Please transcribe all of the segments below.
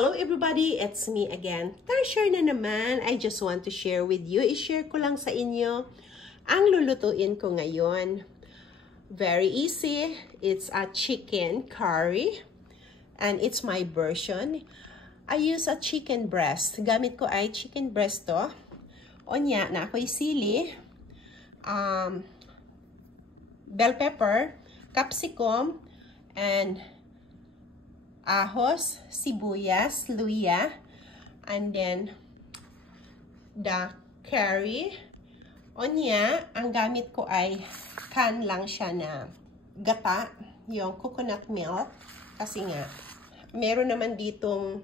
Hello everybody, it's me again. Tasher na naman. I just want to share with you. I-share ko lang sa inyo ang lulutuin ko ngayon. Very easy. It's a chicken curry. And it's my version. I use a chicken breast. Gamit ko ay chicken breast to. Onya, na ako'y sili. Bell pepper, capsicum, and ahos, sibuyas, luya, and then the curry. Onya, ang gamit ko ay can lang siya na gata, yung coconut milk. Kasi nga, meron naman ditong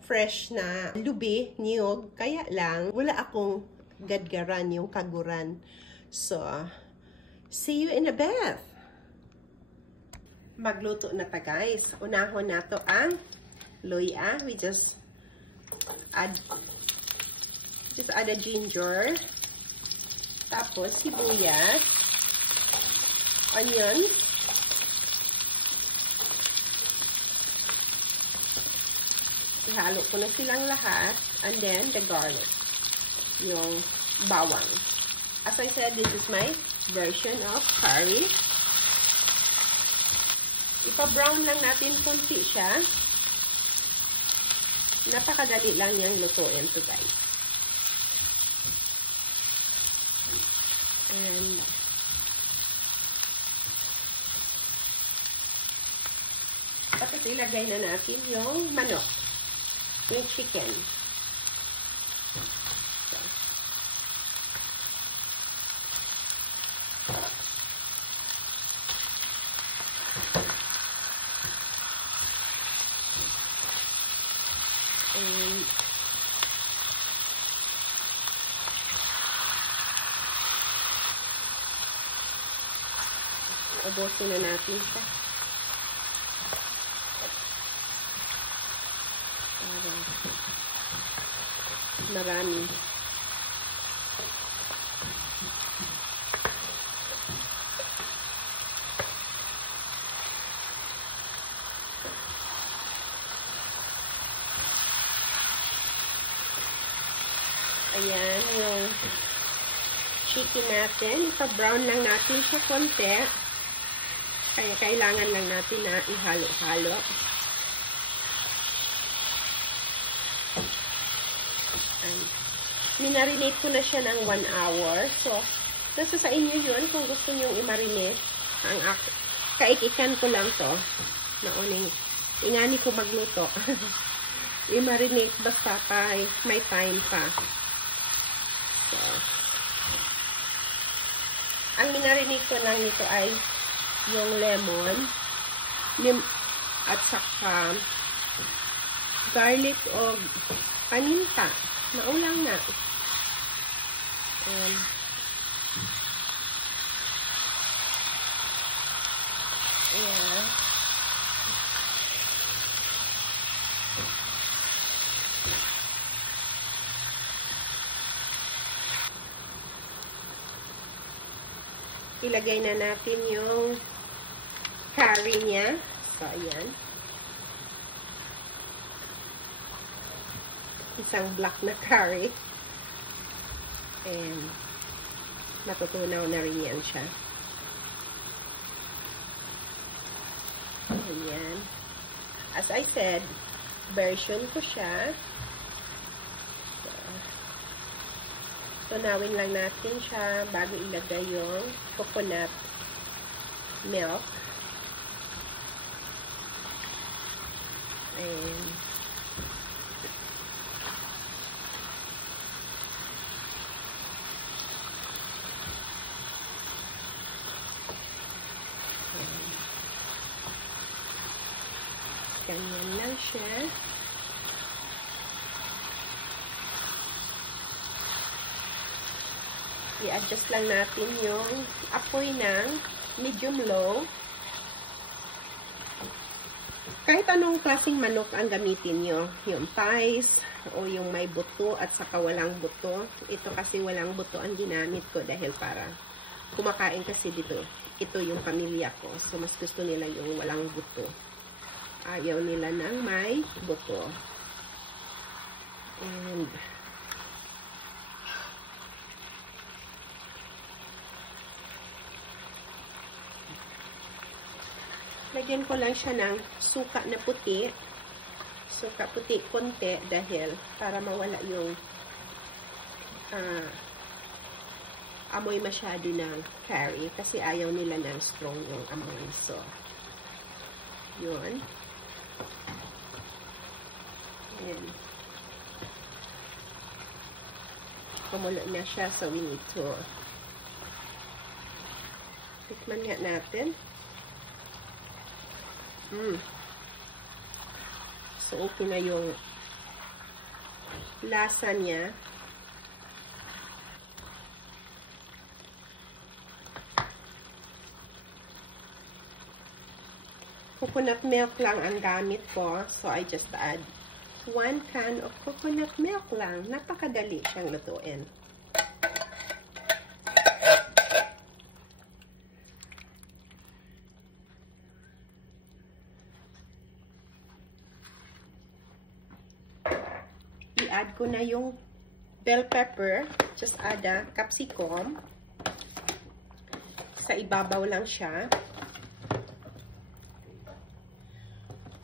fresh na lubi, niyog, kaya lang, wala akong gadgaran, yung kaguran. So, see you in a bit. Magluto na ta guys. Unahon na to ang luya. We just add a ginger. Tapos sibuyas, onion, ihalo ko na silang lahat, and then the garlic, yung bawang. As I said, this is my version of curry. Ipa-brown lang natin konti siya. Napakadali lang niyang lutuin to guys. And tapos ilagay na natin yung manok, yung chicken. And ubusin na natin siya. Marami. Ayan, yung chicken natin. Ipa-brown lang natin siya konti. Kaya kailangan lang natin na ihalo-halo. Minarinate ko na siya ng 1 hour. So, nasa sa inyo yun kung gusto nyo i-marinate. Kaikikan ko lang to. Nauning, ingani ko magluto. I-marinate basta pa, may time pa. So, ang minarinate ko lang nito ay yung lemon, at saka garlic o paninta. Naulang na. Yeah. Ilagay na natin yung curry niya. So, ayan. Isang black na curry. And natutunaw na rin yan siya. Ayan. As I said, version ko siya. So, tunawin lang natin siya bago ilagay yung coconut milk. And ganyan lang siya. I-adjust lang natin yung apoy ng medium low. Kahit anong klaseng manok ang gamitin nyo. Yung thighs o yung may buto at saka walang buto. Ito kasi walang buto ang ginamit ko dahil para kumakain kasi dito. Ito yung pamilya ko. So, mas gusto nila yung walang buto. Ayaw nila ng may buto. And lagyan ko lang siya ng suka na puti. Suka puti konti dahil para mawala yung amoy masyado ng curry kasi ayaw nila ng strong yung amoy. So, yun. And kumulo na siya, so we need to tikman nga natin. So, okay na yung lasa niya. Coconut milk lang ang gamit ko. So, I just add 1 can of coconut milk lang. Napakadali siyang lutuin. I-add ko na yung bell pepper. Just add a capsicum. Sa ibabaw lang siya.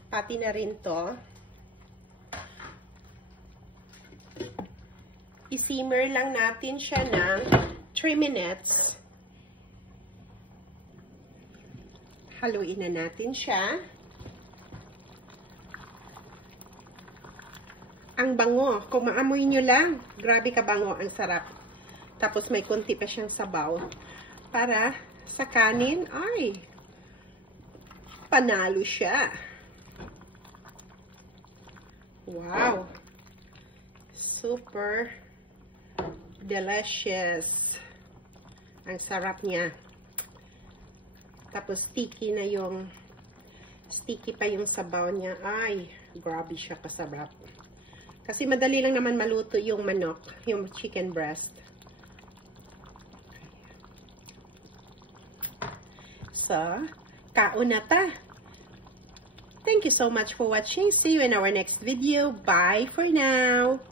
Pati na rin to. I-simmer lang natin siya ng 3 minutes. Haluin na natin siya. Ang bango. Kung maamoy nyo lang, grabe ka bango. Ang sarap. Tapos may konti pa siyang sabaw. Para sa kanin, ay, panalo siya. Wow! Super delicious. Ang sarap niya. Tapos sticky pa yung sabaw niya. Ay, grabe siya kasarap. Kasi madali lang naman maluto yung manok, yung chicken breast. So, kaon na ta. Thank you so much for watching. See you in our next video. Bye for now.